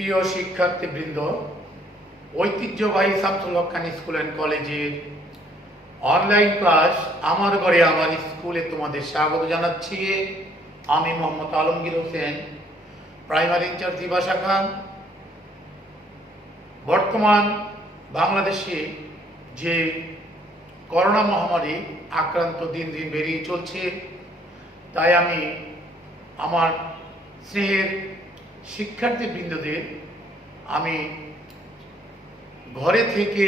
প্রিয় শিক্ষার্থীবৃন্দ, ঐতিহ্যবাহী শামসুল হক খান স্কুল অ্যান্ড কলেজের অনলাইন ক্লাস আমার ঘরে আমার স্কুলে তোমাদের স্বাগত জানাচ্ছি। আমি মোহাম্মদ আলমগীর হোসেন, প্রাইমারি ইনচার্জ দিবা শাখা। বর্তমান বাংলাদেশে যে করোনা মহামারী আক্রান্ত দিন দিন বেড়েই চলছে, তাই আমি আমার স্নেহের শিক্ষার্থীবৃন্দদের আমি ঘরে থেকে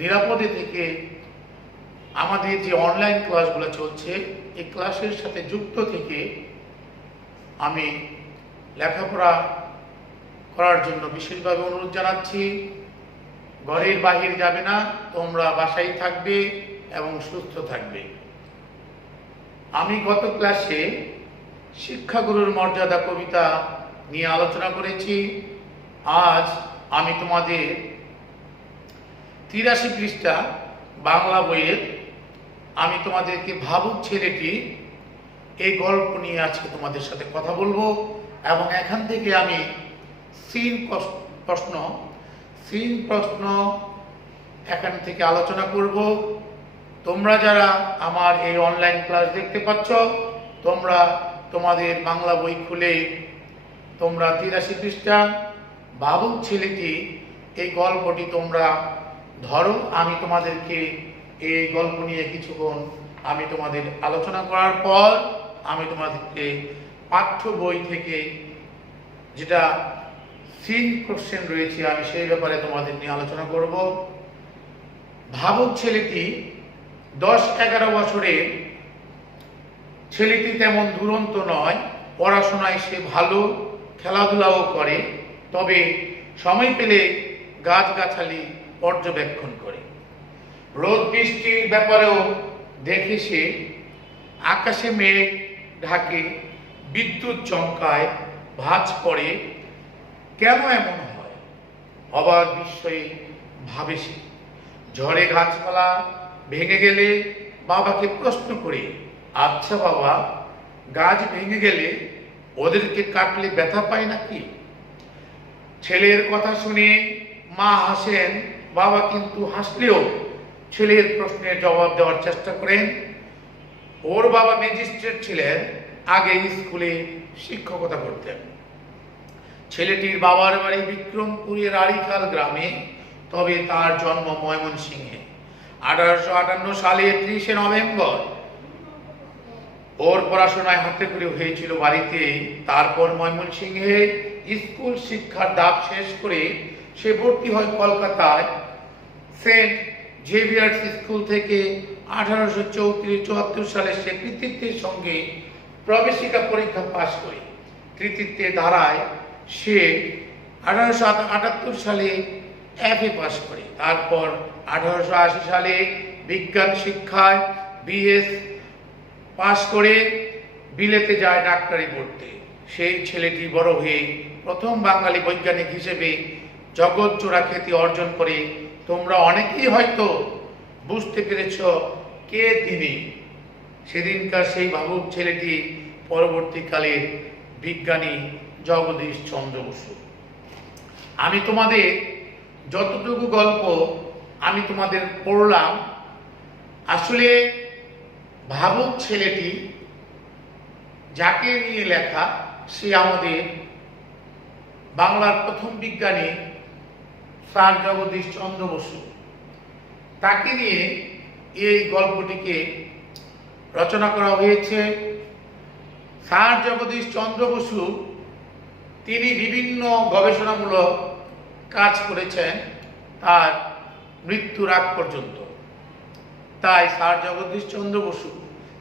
নিরাপদে থেকে আমাদের যে অনলাইন ক্লাসগুলো চলছে এই ক্লাসের সাথে যুক্ত থেকে আমি লেখাপড়া করার জন্য বিশেষভাবে অনুরোধ জানাচ্ছি। ঘরের বাহির যাবে না, তোমরা বাসায় থাকবে এবং সুস্থ থাকবে। আমি গত ক্লাসে শিক্ষাগুরুর মর্যাদা কবিতা নিয়ে আলোচনা করেছি। আজ আমি তোমাদের 83 পৃষ্ঠা বাংলা বইয়ের আমি তোমাদেরকে ভাবুক ছেলেটি এই গল্প নিয়ে আজকে তোমাদের সাথে কথা বলবো এবং এখান থেকে আমি সিন প্রশ্ন এখান থেকে আলোচনা করব। তোমরা যারা আমার এই অনলাইন ক্লাস দেখতে পাচ্ছ, তোমরা তোমাদের বাংলা বই খুলে তোমরা 83 পৃষ্ঠা ভাবুক ছেলেটি এই গল্পটি তোমরা ধরো। আমি তোমাদেরকে এই গল্প নিয়ে কিছুক্ষণ আমি তোমাদের আলোচনা করার পর আমি তোমাদেরকে পাঠ্য বই থেকে যেটা সিন কোশ্চেন রয়েছে আমি সেই ব্যাপারে তোমাদের নিয়ে আলোচনা করব। ভাবুক ছেলেটি 10-11 বছরের ছেলেটি তেমন দুরন্ত নয়, পড়াশোনায় সে ভালো, খেলাধুলাও করে, তবে সময় পেলে গাছগাছালি পর্যবেক্ষণ করে। রোদ বৃষ্টির ব্যাপারেও দেখে সে। আকাশে মেঘ ঢাকে, বিদ্যুৎ চমকায়, ভাঁজ পড়ে, কেন এমন হয় অবাক বিস্ময়ে ভাবে সে। ঝড়ে গাছপালা ভেঙে গেলে বাবাকে প্রশ্ন করে, আচ্ছা বাবা, গাছ ভেঙে গেলে ওদেরকে কাটলে ব্যথা পায় নাকি? ছেলের কথা শুনে মা হাসেন, বাবা কিন্তু হাসলেও ছেলের প্রশ্নের জবাব দেওয়ার চেষ্টা করেন। ওর বাবা ম্যাজিস্ট্রেট ছিলেন, আগে স্কুলে শিক্ষকতা করতেন। ছেলেটির বাবার বাড়ি বিক্রমপুরের আড়িখাল গ্রামে, তবে তার জন্ম ময়মনসিংহে। 1858 সালে 30 নভেম্বর ওর পড়াশোনায় হাতে করে হয়েছিল বাড়িতে। তারপর ময়মনসিংহে স্কুল শিক্ষার ধাপ শেষ করে সে ভর্তি হয় কলকাতায় সেন্ট জেভিয়ার্স স্কুল থেকে। 1874 সালে সে কৃতিত্বের সঙ্গে প্রবেশিকা পরীক্ষা পাশ করে। কৃতিত্বের ধারায় সে 1878 সালে FA পাশ করে। তারপর 1880 সালে বিজ্ঞান শিক্ষায় BS পাশ করে বিলেতে যায় ডাক্তারি পড়তে। সেই ছেলেটি বড় হয়ে প্রথম বাঙালি বৈজ্ঞানিক হিসেবে জগৎজোড়া খ্যাতি অর্জন করে। তোমরা অনেকেই হয়তো বুঝতে পেরেছ কে তিনি। সেদিনকার সেই ভাবুক ছেলেটি পরবর্তীকালে বিজ্ঞানী জগদীশ চন্দ্র বসু। আমি তোমাদের যতটুকু গল্প আমি তোমাদের পড়লাম, আসলে ভাবুক ছেলেটি যাকে নিয়ে লেখা সে আমাদের বাংলার প্রথম বিজ্ঞানী স্যার জগদীশ চন্দ্র বসু। তাকে নিয়ে এই গল্পটিকে রচনা করা হয়েছে। স্যার জগদীশ চন্দ্র বসু তিনি বিভিন্ন গবেষণামূলক কাজ করেছেন তার মৃত্যুর আগ পর্যন্ত। তাই স্যার জগদীশ চন্দ্র বসু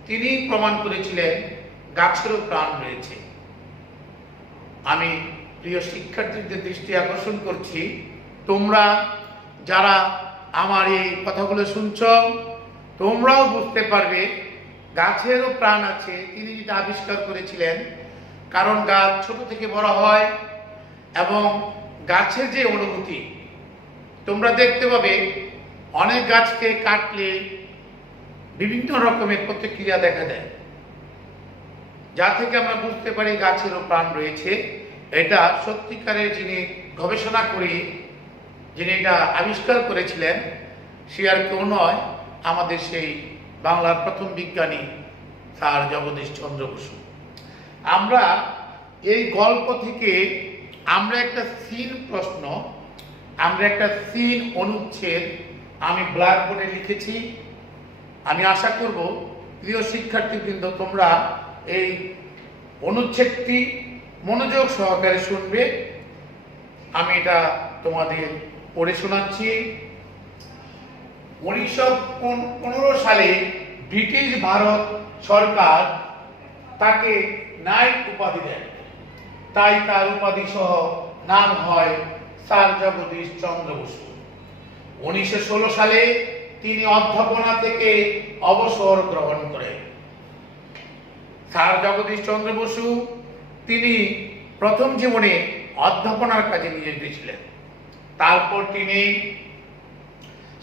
তিনি প্রমাণ করেছিলেন গাছেরও প্রাণ রয়েছে। আমি প্রিয় শিক্ষার্থীদের দৃষ্টি আকর্ষণ করছি, তোমরা যারা আমার এই কথাগুলো শুনছ তোমরাও বুঝতে পারবে গাছেরও প্রাণ আছে। তিনি যেটা আবিষ্কার করেছিলেন, কারণ গাছ ছোট থেকে বড় হয় এবং গাছের যে অনুভূতি তোমরা দেখতে পাবে, অনেক গাছকে কাটলে বিভিন্ন রকমের প্রতিক্রিয়া দেখা দেয়, যা থেকে আমরা বুঝতে পারি গাছেরও প্রাণ রয়েছে। এটা সত্যিকারের যিনি গবেষণা করে যিনি এটা আবিষ্কার করেছিলেন সে আর কেউ নয়, আমাদের সেই বাংলার প্রথম বিজ্ঞানী স্যার জগদীশ চন্দ্র বসু। আমরা এই গল্প থেকে আমরা একটা সিন অনুচ্ছেদ আমি ব্ল্যাকবোর্ডে লিখেছি। আমি আশা করব প্রিয় শিক্ষার্থীবৃন্দ তোমরা এই অনুচ্ছেদটি মনোযোগ সহকারে শুনবে। আমি এটা তোমাদের পড়ে শোনাচ্ছি। 1915 সালে ব্রিটিশ ভারত সরকার তাকে নাইট উপাধি দেন, তাই তার উপাধি সহ নাম হয় স্যার জগদীশ চন্দ্র বসু। 1916 সালে তিনি অধ্যাপনা থেকে অবসর গ্রহণ করেন। স্যার জগদীশ চন্দ্র বসু তিনি প্রথম জীবনে অধ্যাপনার কাজে নিয়োজিত ছিলেন। তারপর তিনি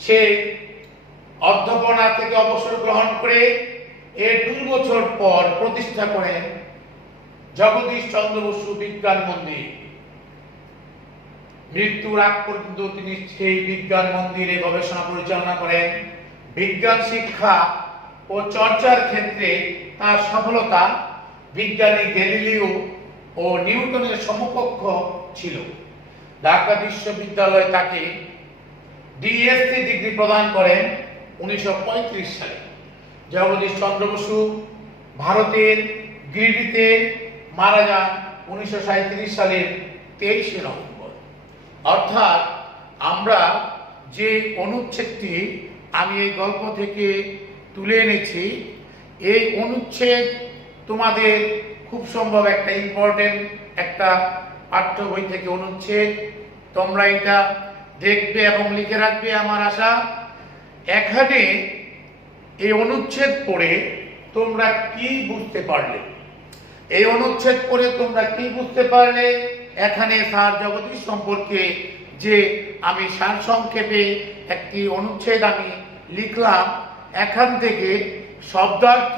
সেই অধ্যাপনা থেকে অবসর গ্রহণ করে এর 2 বছর পর প্রতিষ্ঠা করেন জগদীশ চন্দ্র বসু বিজ্ঞান মন্দির। মৃত্যুর আগ পর্যন্ত তিনি সেই বিজ্ঞান মন্দিরে গবেষণা পরিচালনা করেন। বিজ্ঞান শিক্ষা ও চর্চার ক্ষেত্রে তার সফলতা বিজ্ঞানী গ্যালিলিও ও নিউটনের সমকক্ষ ছিল। ঢাকা বিশ্ববিদ্যালয় তাকে ডিএসসি ডিগ্রি প্রদান করেন 1935 সালে। জগদীশ চন্দ্র বসু ভারতের গিরিডিতে মারা যান 1937 সালের 23 নভেম্বর। অর্থাৎ আমরা যে অনুচ্ছেদটি আমি এই গল্প থেকে তুলে এনেছি, এই অনুচ্ছেদ তোমাদের খুব সম্ভব একটা ইম্পর্টেন্ট একটা পাঠ্য বই থেকে অনুচ্ছেদ। তোমরা এটা দেখবে এবং লিখে রাখবে। আমার আশা এখানে এই অনুচ্ছেদ পড়ে তোমরা কি বুঝতে পারলে, এই অনুচ্ছেদ পড়ে তোমরা কি বুঝতে পারলে, এখানে স্যার জগদীশ সম্পর্কে যে আমি সারসংক্ষেপে একটি অনুচ্ছেদ আমি লিখলাম, এখান থেকে শব্দার্থ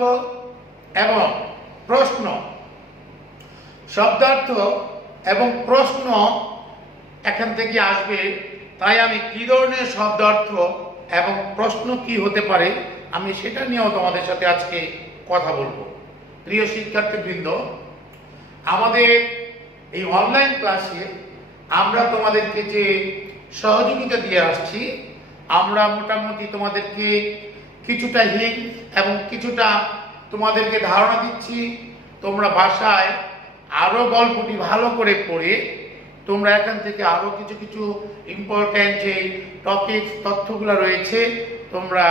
এবং প্রশ্ন এখান থেকে আসবে। তাই আমি কি ধরনের শব্দার্থ এবং প্রশ্ন কি হতে পারে আমি সেটা নিয়েও তোমাদের সাথে আজকে কথা বলবো। প্রিয় শিক্ষার্থীবৃন্দ, আমাদের এই অনলাইন ক্লাসে আমরা তোমাদেরকে যে সহযোগিতা দিয়ে আসছি, আমরা মোটামুটি তোমাদেরকে কিছুটা হিন্ট এবং কিছুটা তোমাদেরকে ধারণা দিচ্ছি। তোমরা বাসায় আরো গল্পটি ভালো করে পড়ে তোমরা এখান থেকে আরো কিছু ইম্পর্টেন্ট যে টপিক তথ্যগুলো রয়েছে তোমরা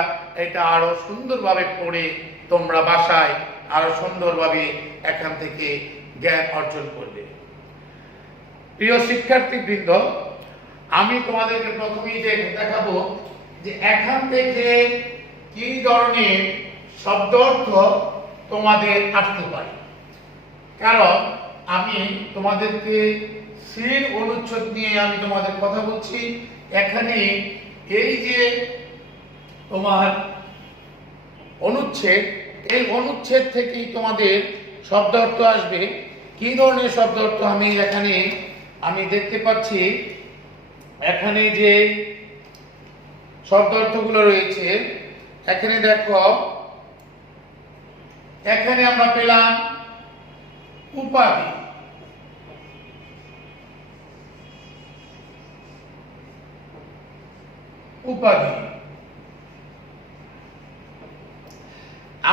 এটা আরো সুন্দরভাবে পড়ে তোমরা বাসায় আরো সুন্দরভাবে এখান থেকে জ্ঞান অর্জন করবে। প্রিয় শিক্ষার্থীবৃন্দ, আমি তোমাদেরকে প্রথমেই দেখাবো যে এখান থেকে কি ধরনের শব্দ অর্থ তোমাদের আসতে পারে। কারণ আমি তোমাদেরকে সিন অনুচ্ছেদ নিয়ে আমি তোমাদের কথা বলছি। এখানে এই যে তোমার অনুচ্ছেদ, এই অনুচ্ছেদ থেকেই তোমাদের শব্দ অর্থ আসবে। কি ধরনের শব্দ অর্থ আমি দেখতে পাচ্ছি। এখানে যে শব্দ অর্থগুলো রয়েছে, এখানে দেখো, এখানে আমরা পেলাম উপাধি,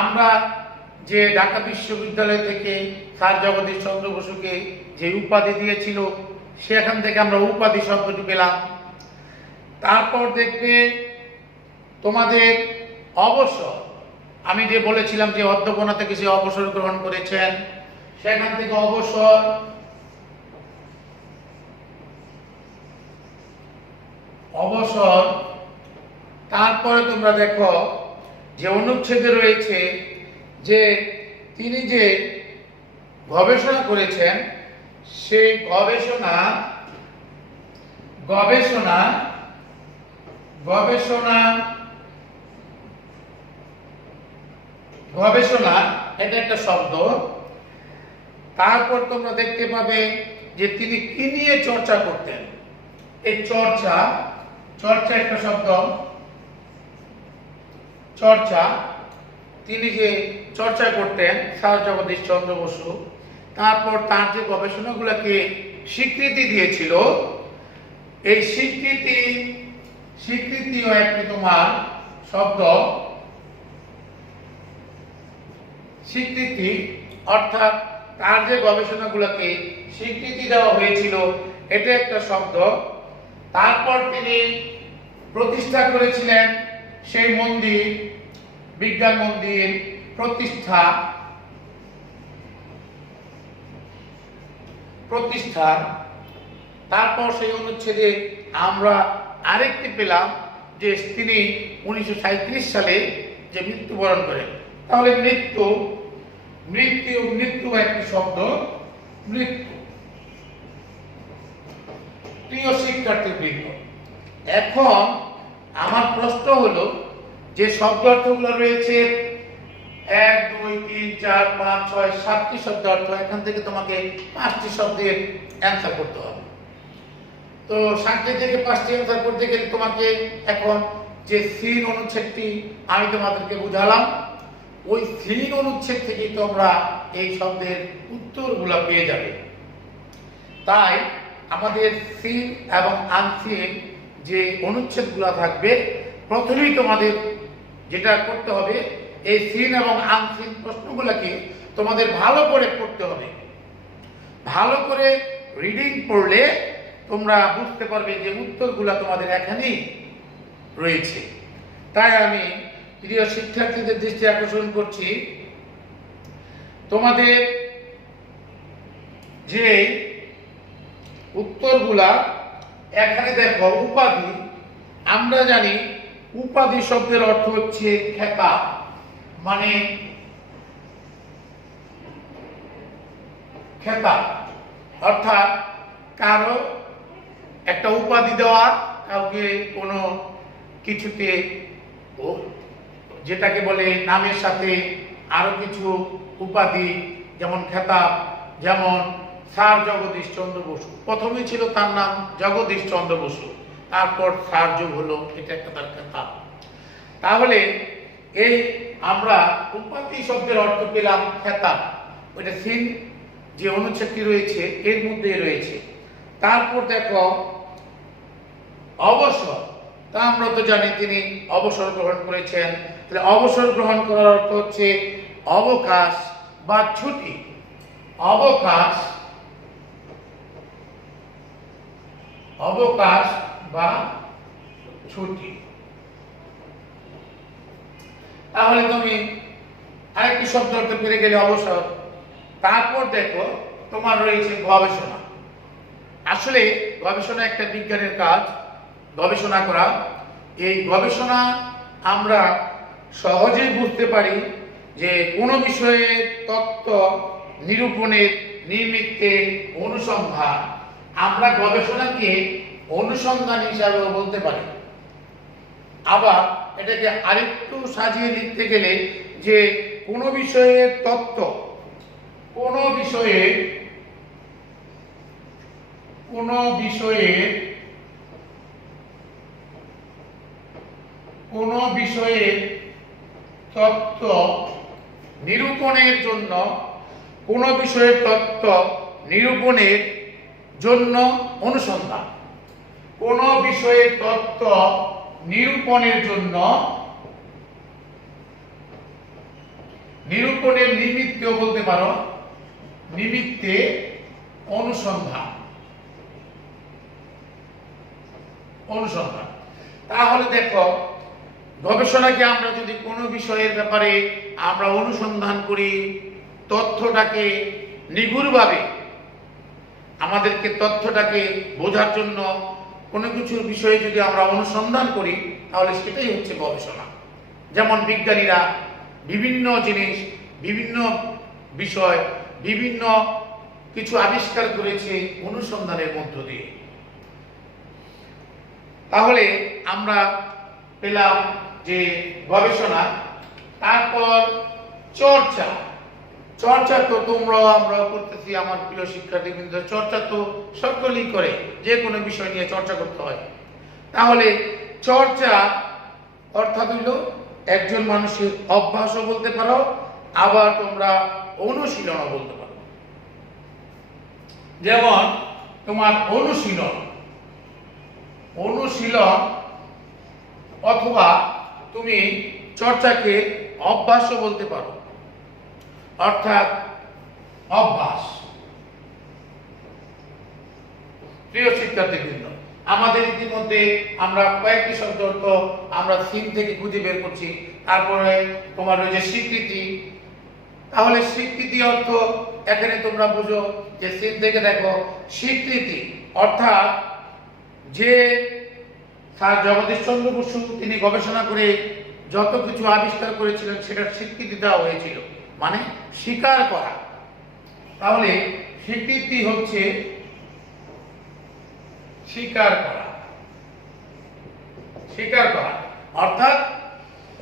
আমরা যে ঢাকা বিশ্ববিদ্যালয় থেকে স্যার জগদীশ চন্দ্র বসুকে যে উপাধি দিয়েছিল সেখান থেকে আমরা উপাধি শব্দটি পেলাম। তারপর দেখবে তোমাদের অবসর, আমি যে বলেছিলাম যে অধ্যাপনা থেকে সে অবসর গ্রহণ করেছেন, সেখান থেকে অবসর। তারপরে তোমরা দেখো যে অনুচ্ছেদে রয়েছে যে তিনি যে গবেষণা করেছেন সেই গবেষণা এটা একটা শব্দ। তারপর তোমরা দেখতে পাবে যে তিনি কি নিয়ে চর্চা করতেন। এই চর্চা একটা শব্দ, চর্চা, তিনি যে চর্চা করতেন স্যার জগদীশ চন্দ্র বসু, তারপর তার যে গবেষণাগুলোকে স্বীকৃতি দিয়েছিল, এই স্বীকৃতিও একটি তোমার শব্দ। স্বীকৃতি অর্থাৎ তার যে গবেষণাগুলোকে স্বীকৃতি দেওয়া হয়েছিল, এটা একটা শব্দ। তারপর তিনি প্রতিষ্ঠা করেছিলেন সেই মন্দির, বিজ্ঞান মন্দির প্রতিষ্ঠা। তারপর সেই অনুচ্ছেদে আমরা আরেকটি পেলাম যে তিনি 1937 সালে যে মৃত্যুবরণ করেন। তাহলে মৃত্যু একটি শব্দ, মৃত্যু। প্রিয় শিক্ষার্থীবৃন্দ, এখন আমার প্রশ্ন হলো যে শব্দ অর্থগুলো রয়েছে 1 2 3 4 5 6 7টি শব্দ অর্থ, এখান থেকে তোমাকে 5টি শব্দের অ্যান্সার করতে হবে। তো 7টি থেকে 5টি অ্যান্সার করতে গেলে তোমাকে এখন যে সিন অনুচ্ছেদটি আমি তোমাদেরকে বুঝালাম, ওই সিন অনুচ্ছেদ থেকে তোমরা এই শব্দের উত্তরগুলো পেয়ে যাবে। তাই আমাদের সিন এবং আনসিন যে অনুচ্ছেদগুলো থাকবে, প্রথমেই তোমাদের যেটা করতে হবে, এই সিন এবং আনসিন প্রশ্নগুলোকে তোমাদের ভালো করে পড়তে হবে। ভালো করে রিডিং পড়লে তোমরা বুঝতে পারবে যে উত্তরগুলো তোমাদের এখানেই রয়েছে। তাই আমি প্রিয় শিক্ষার্থীদের দৃষ্টি আকর্ষণ করছি, তোমাদের যে উত্তরগুলা এখানে দেখো, উপাধি। আমরা জানি উপাধি শব্দের অর্থ হচ্ছে খেতাব, মানে খেতাব অর্থাৎ কারো একটা উপাধি দেওয়া, কাউকে কোনো কিছুতে যেটাকে বলে নামের সাথে আরো কিছু উপাধি, যেমন খেতাব, যেমন স্যার জগদীশ চন্দ্র বসু। প্রথমে ছিল তার নাম জগদীশ চন্দ্র বসু, তারপর স্যার যোগ হলো, এটা একটা তার খেতাব। তাহলে এই আমরা উপাধি শব্দের অর্থ পেলাম খেতাব, ওইটা সিন যে অনুচ্ছেদটি রয়েছে এর মধ্যে রয়েছে। তারপর দেখো অবসর, তা আমরা তো জানি তিনি অবসর গ্রহণ করেছেন। তাহলে অবসর গ্রহণ করার অর্থ হচ্ছে অবকাশ বা ছুটি। অবকাশ বা ছুটি। তাহলে তুমি আরেকটি শব্দ অর্থ পেরে গেলে অবসর। তারপর দেখো তোমার রয়েছে গবেষণা। আসলে গবেষণা একটা বিজ্ঞানের কাজ, গবেষণা করা। এই গবেষণা আমরা সহজেই বুঝতে পারি যে কোনো বিষয়ের তত্ত্ব নিরূপণের নিমিত্তে অনুসন্ধান। আমরা গবেষণাকে অনুসন্ধান হিসাবেও বলতে পারি। আবার এটাকে আরেকটু সাজিয়ে লিখতে গেলে যে কোনো বিষয়ের তত্ত্ব, কোনো বিষয়ের তত্ত্ব নিরূপণের জন্য, কোনো বিষয়ের তত্ত্ব নিরূপণের জন্য অনুসন্ধান। কোনো বিষয়ের তত্ত্ব নিরূপণের জন্য, নিরূপণের নিমিত্তেও বলতে পারো, নিমিত্তে অনুসন্ধান। তাহলে দেখো গবেষণাকে আমরা যদি কোনো বিষয়ের ব্যাপারে আমরা অনুসন্ধান করি, তথ্যটাকে নিগুড়ভাবে আমাদেরকে তথ্যটাকে বোঝার জন্য কোনো কিছুর বিষয়ে যদি আমরা অনুসন্ধান করি, তাহলে সেটাই হচ্ছে গবেষণা। যেমন বিজ্ঞানীরা বিভিন্ন জিনিস, বিভিন্ন বিষয়, বিভিন্ন কিছু আবিষ্কার করেছে অনুসন্ধানের মধ্য দিয়ে। তাহলে আমরা পেলাম যে গবেষণা। তারপর চর্চা। চর্চা তো তোমরাও আমরাও করতেছি আমার প্রিয় শিক্ষার্থীবৃন্দ, চর্চা তো সকলেই করে, যে কোনো বিষয় নিয়ে চর্চা করতে হয়। তাহলে চর্চা অর্থাৎ হইল একজন মানুষের অভ্যাসও বলতে পারো, আবার তোমরা অনুশীলনও বলতে পারো। যেমন তোমার অনুশীলন অথবা তুমি চর্চাকে অভ্যাসও বলতে পারো, অর্থাৎ অভ্যাস। প্রিয় শিক্ষার্থীবৃন্দ, আমাদের ইতিমধ্যে আমরা কয়েকটি শব্দ অর্থ আমরা সিন থেকে খুঁজে বের করছি। তারপরে তোমার ওই যে স্বীকৃতি, তাহলে স্বীকৃতি অর্থ এখানে তোমরা বুঝো যে সিন থেকে দেখো স্বীকৃতি অর্থাৎ যে স্যার জগদীশ চন্দ্র বসু তিনি গবেষণা করে যত কিছু আবিষ্কার করেছিলেন সেটার স্বীকৃতি দেওয়া হয়েছিল, মানে স্বীকার করা। তাহলে স্বীকৃতি হচ্ছে স্বীকার করা অর্থাৎ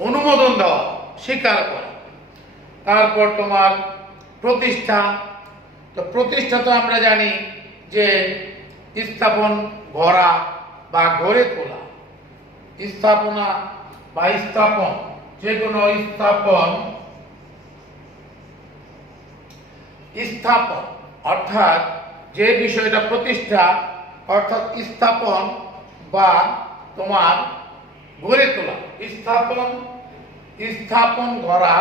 অনুমোদন দেওয়া, স্বীকার করা। তারপর তোমার প্রতিষ্ঠা, তো প্রতিষ্ঠা তো আমরা জানি যে স্থাপন গড়া বা গড়ে তোলা, স্থাপনা বা স্থাপন, যে কোনো স্থাপন অর্থাৎ যে বিষয়টা প্রতিষ্ঠা অর্থাৎ স্থাপন বা তোমার গড়ে তোলা, স্থাপন গড়া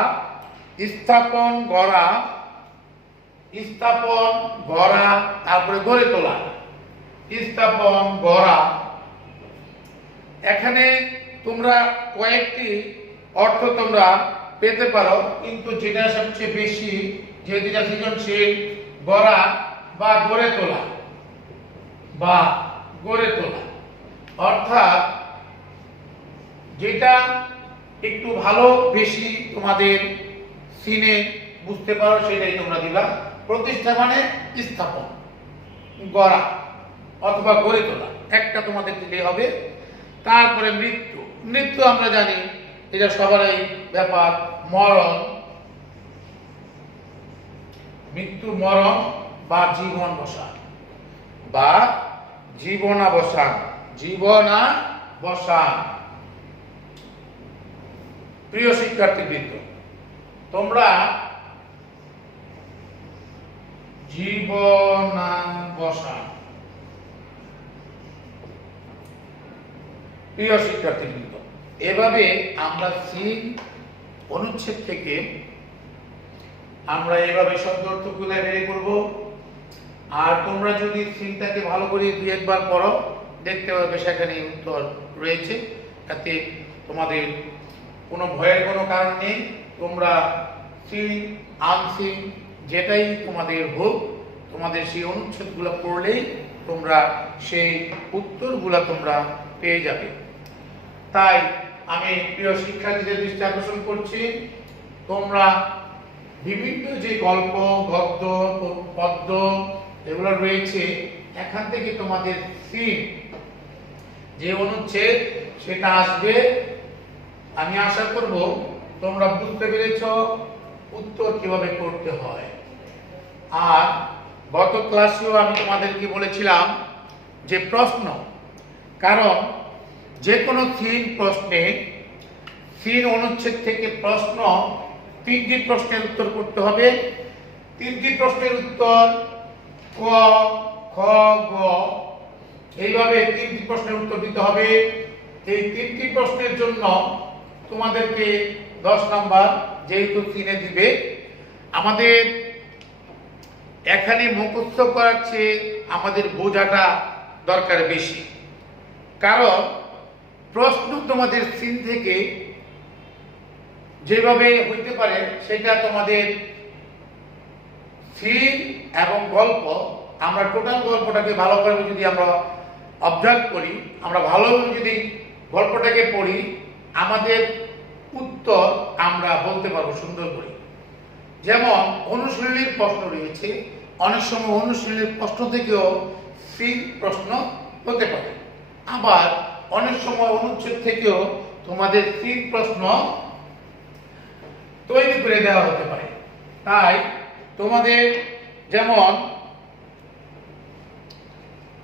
তারপরে গড়ে তোলা, স্থাপন গড়া। এখানে তোমরা কয়েকটি অর্থ তোমরা পেতে পারো, কিন্তু যেটা সবচেয়ে বেশি, যে দুটা সৃজনশীল, গড়া বা গড়ে তোলা অর্থাৎ যেটা একটু ভালো বেশি তোমাদের সিনে বুঝতে পারো সেটাই তোমরা দিবা। প্রতিষ্ঠা মানে স্থাপন, গড়া অথবা গড়ে তোলা, একটা তোমাদের দিলেই হবে। তারপরে মৃত্যু আমরা জানি এটা সবারই ব্যাপার, মৃত্যু মরণ বা জীবনাবসান। প্রিয় শিক্ষার্থীবৃন্দ, তোমরা জীবনাবসান, প্রিয় শিক্ষার্থীবৃন্দ, এভাবে আমরা সিন অনুচ্ছেদ থেকে আমরা এভাবে শব্দ অর্থগুলো বের করব। আর তোমরা যদি সিনটাকে ভালো করে দুই একবার পড়ো, দেখতে পাবে সেখানে উত্তর রয়েছে। তাতে তোমাদের কোনো ভয়ের কোনো কারণ নেই। তোমরা সিন আনসিন যেটাই তোমাদের হোক, তোমাদের সেই অনুচ্ছেদগুলো পড়লেই তোমরা সেই উত্তরগুলো তোমরা পেয়ে যাবে। তাই আমি প্রিয় শিক্ষার্থীদের দৃষ্টি আকর্ষণ করছি, তোমরা বিভিন্ন যে গল্প, গদ্য, পদ্য এগুলো রয়েছে, এখান থেকে তোমাদের সিন যে অনুচ্ছেদ সেটা আসবে। আমি আশা করব তোমরা বুঝতে পেরেছ উত্তর কিভাবে করতে হয়। আর গত ক্লাসেও আমি তোমাদেরকে বলেছিলাম যে প্রশ্ন, কারণ যে কোনো সিন অনুচ্ছেদ থেকে প্রশ্ন, 3টি প্রশ্নের উত্তর করতে হবে। 3টি প্রশ্নের উত্তর ক, খ, গ, এইভাবে 3টি প্রশ্নের উত্তর দিতে হবে। এই 3টি প্রশ্নের জন্য তোমাদেরকে 10 নাম্বার যেহেতু সিনে দিবে। আমাদের এখানে মুখস্থ করার চেয়ে আমাদের বোঝাটা দরকার বেশি, কারণ প্রশ্ন তোমাদের সিন থেকে যেভাবে হইতে পারে সেটা তোমাদের সিন এবং গল্প, আমরা টোটাল গল্পটাকে ভালোভাবে যদি আমরা অবজার্ভ করি, আমরা ভালোভাবে যদি গল্পটাকে পড়ি, আমাদের উত্তর আমরা বলতে পারবো সুন্দর করে। যেমন অনুশীলনীর প্রশ্ন রয়েছে, অনেক সময় অনুশীলনীর প্রশ্ন থেকেও সিন প্রশ্ন হতে পারে, আবার অনেক সময় অনুচ্ছেদ থেকেও তোমাদের সিন প্রশ্ন তৈরি করে দেওয়া হতে পারে। তাই তোমাদের যেমন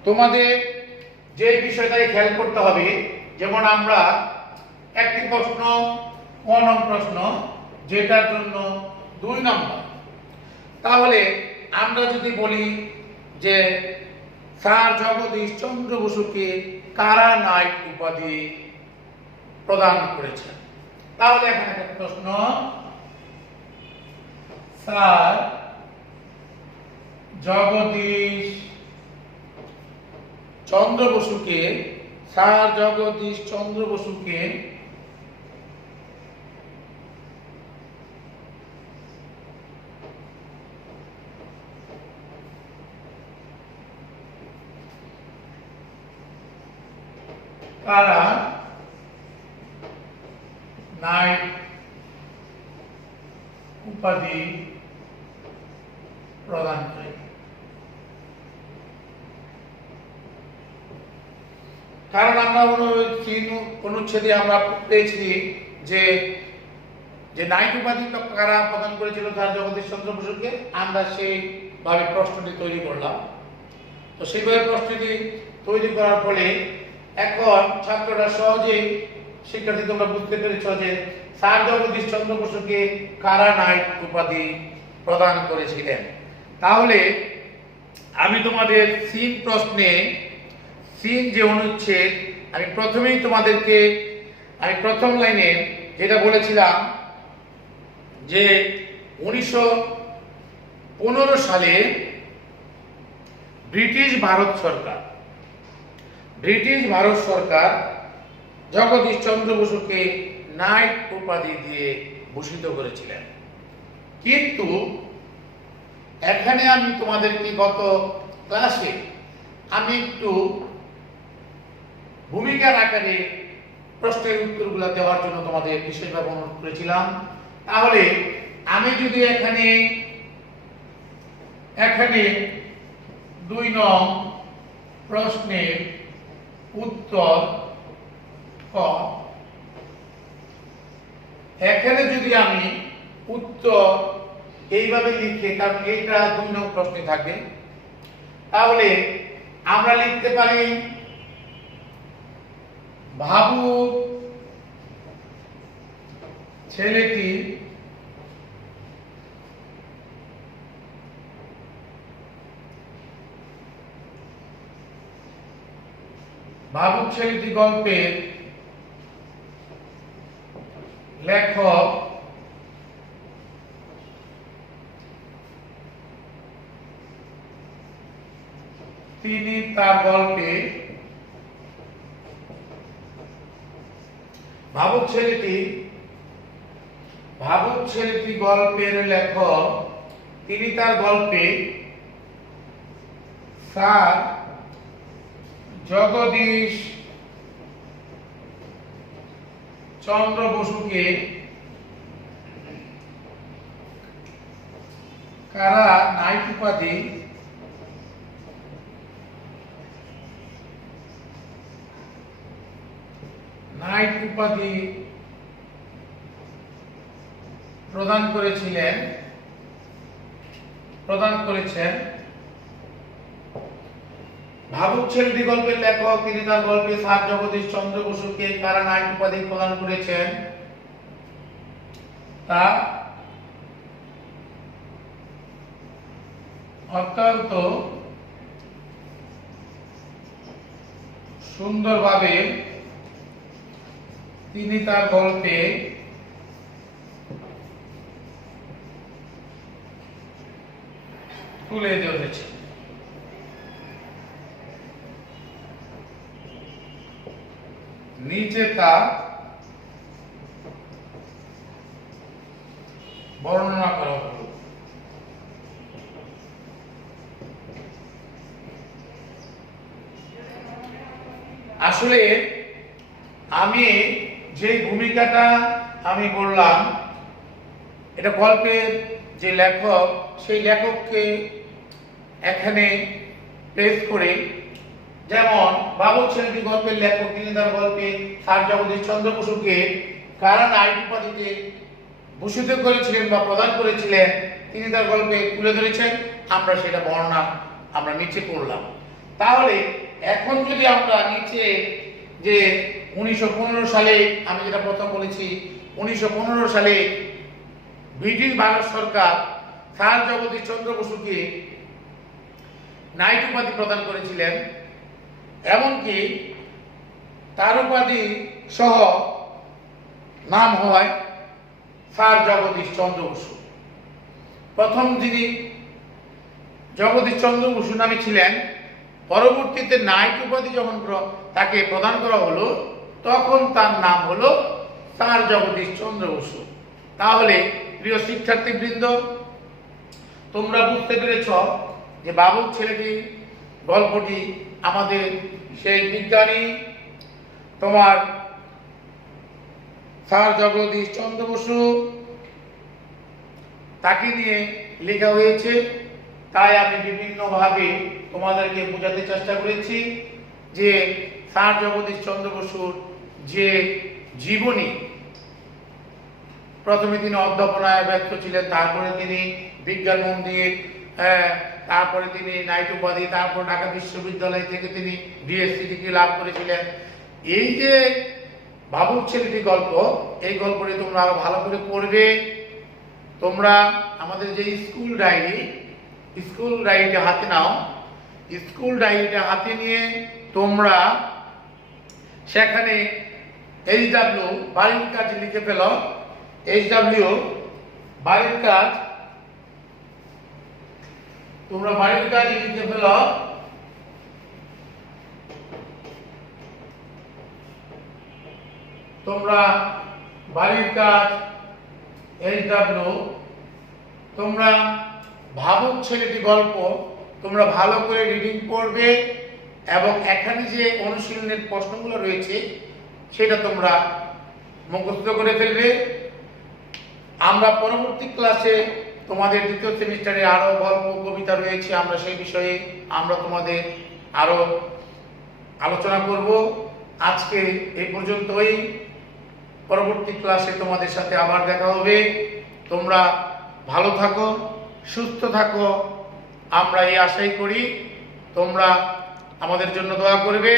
তোমাদের যে বিষয়টাকে খেয়াল করতে হবে, যেমন আমরা একটি প্রশ্ন নং প্রশ্ন যেটার জন্য 2 নম্বর, তাহলে আমরা যদি বলি যে স্যার জগদীশ চন্দ্র বসুকে কারা নাইট উপাধি প্রদান করেছেন, তাহলে এখানে একটা প্রশ্ন, স্যার জগদীশ চন্দ্র বসুকে কারা নাইট উপাধি প্রদান করে। কারণ আমরা অনুচ্ছেদে আমরা পেয়েছি যে নাইট উপাধি কারা প্রদান করেছিল স্যার জগদীশ চন্দ্র বসুকে, আমরা সেইভাবে প্রশ্নটি তৈরি করলাম। তো সেইভাবে প্রশ্নটি তৈরি করার ফলে এখন ছাত্ররা সহজেই, শিক্ষার্থী তোমরা বুঝতে পেরেছ যে স্যার জগদীশ চন্দ্র বসুকে কারা নাইট উপাধি প্রদান করেছিলেন। তাহলে আমি তোমাদের প্রশ্নে যে অনুচ্ছেদ, আমি প্রথমেই তোমাদেরকে প্রথম লাইনে যেটা বলেছিলাম যে 1915 সালে ব্রিটিশ ভারত সরকার জগদীশ চন্দ্র বসুকে নাইট উপাধি দিয়ে ভূষিত করেছিলেন। কিন্তু এখানে আমি তোমাদেরকে গত ক্লাসে আমি একটু ভূমিকার আকারে প্রশ্নের উত্তরগুলো দেওয়ার জন্য তোমাদের বিশেষভাবে অনুরোধ করেছিলাম। তাহলে আমি যদি এখানে 2 নং প্রশ্নের উত্তর ক, এখানে যদি আমি উত্তর এইভাবে লিখে, কারণ এইটা 2 নং প্রশ্নে থাকবে, তাহলে আমরা লিখতে পারি ভাবুক ছেলেটি গল্পের লেখক তিনি তার গল্পে ভাবুক ছেলেটি গল্পের লেখক, তিনি তার গল্পে স্যার জগদীশ চন্দ্র বসুকে কারা নাইট উপাধি প্রদান করেছেন। ভাবুক ছেলেটি গল্পের লেখক, তিনি তার গল্পে স্যার জগদীশ চন্দ্র বসুকে কারা নাইট উপাধি প্রদান করেছেন তা অত্যন্ত সুন্দরভাবে তিনি তার গল্পে তুলে ধরেছেন। নিচে তা বর্ণনা করা হলো। আসলে আমি যে ভূমিকাটা আমি বললাম, এটা গল্পের যে লেখক, সেই লেখককে এখানে প্লেস করে, যেমন ভাবুক ছেলেটি গল্পের লেখক, তিনি তার গল্পে স্যার জগদীশ চন্দ্র বসুকে কারা নাইট উপাধিতে ভূষিত করেছিলেন বা প্রদান করেছিলেন, তিনি তার গল্পে তুলে ধরেছেন, আমরা সেটা বর্ণনা আমরা নিচে পড়লাম। তাহলে এখন যদি আমরা নিচে যে 1915 সালে, আমি যেটা প্রথম বলেছি, 1915 সালে ব্রিটিশ ভারত সরকার স্যার জগদীশ চন্দ্র বসুকে নাইট উপাধি প্রদান করেছিলেন, এমনকি তার উপাধি সহ নাম হয় স্যার জগদীশ চন্দ্র বসু। প্রথম যিনি জগদীশ চন্দ্র বসু নামে ছিলেন, পরবর্তীতে নাইট উপাধি যখন তাকে প্রদান করা হলো, তখন তার নাম হলো স্যার জগদীশ চন্দ্র বসু। তাহলে প্রিয় শিক্ষার্থীবৃন্দ, তোমরা বুঝতে পেরেছ যে বাবুর ছেলেটি গল্পটি আমাদের সেই বিজ্ঞানী তোমার স্যার জগদীশ চন্দ্র বসু তাকে নিয়ে লেখা হয়েছে। তাই আমি বিভিন্নভাবে তোমাদেরকে বোঝাতে চেষ্টা করেছি যে স্যার জগদীশ চন্দ্র বসুর যে জীবনী, প্রথমে তিনি অধ্যাপনায় ব্যস্ত ছিলেন, তারপরে তিনি বিজ্ঞান মন্দির, তারপরে তিনি নাইট উপাধি, তারপর ঢাকা বিশ্ববিদ্যালয় থেকে তিনি বিএসসি ডিগ্রি লাভ করেছিলেন। এই যে বাবুর ছেলেটি গল্প, এই গল্পটি তোমরা আরো ভালো করে পড়বে। তোমরা আমাদের যে স্কুল ডায়েরিটা হাতে নাও। স্কুল ডায়েরিটা হাতে নিয়ে তোমরা সেখানে HW বাড়ির কাজ লিখে ফেল। HW বাড়ির কাজ, তোমরা বাড়ির কাজ লিখে ফেল। তোমরা বাড়ির কাজ HW, তোমরা ভাবুক ছেলেটি গল্প তোমরা ভালো করে রিডিং করবে এবং এখানে যে অনুশীলনের প্রশ্নগুলো রয়েছে সেটা তোমরা মুখস্থ করে ফেলবে। আমরা পরবর্তী ক্লাসে তোমাদের দ্বিতীয় সেমিস্টারে আরো গল্প কবিতা রয়েছে, আমরা সেই বিষয়ে আমরা তোমাদের আরো আলোচনা করব। আজকে এই পর্যন্তই। পরবর্তী ক্লাসে তোমাদের সাথে আবার দেখা হবে। তোমরা ভালো থাকো, সুস্থ থাকো, আমরা এই আশাই করি। তোমরা আমাদের জন্য দোয়া করবে,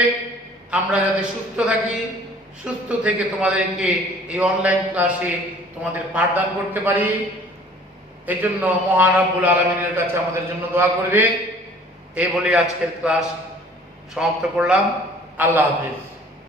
আমরা যাতে সুস্থ থাকি, সুস্থ থেকে তোমাদেরকে এই অনলাইন ক্লাসে তোমাদের পাঠদান করতে পারি। এই জন্য মহান রব্বুল আলামিনের কাছে আমাদের জন্য দোয়া করবে। এই বলে আজকের ক্লাস সমাপ্ত করলাম। আল্লাহ হাফেজ।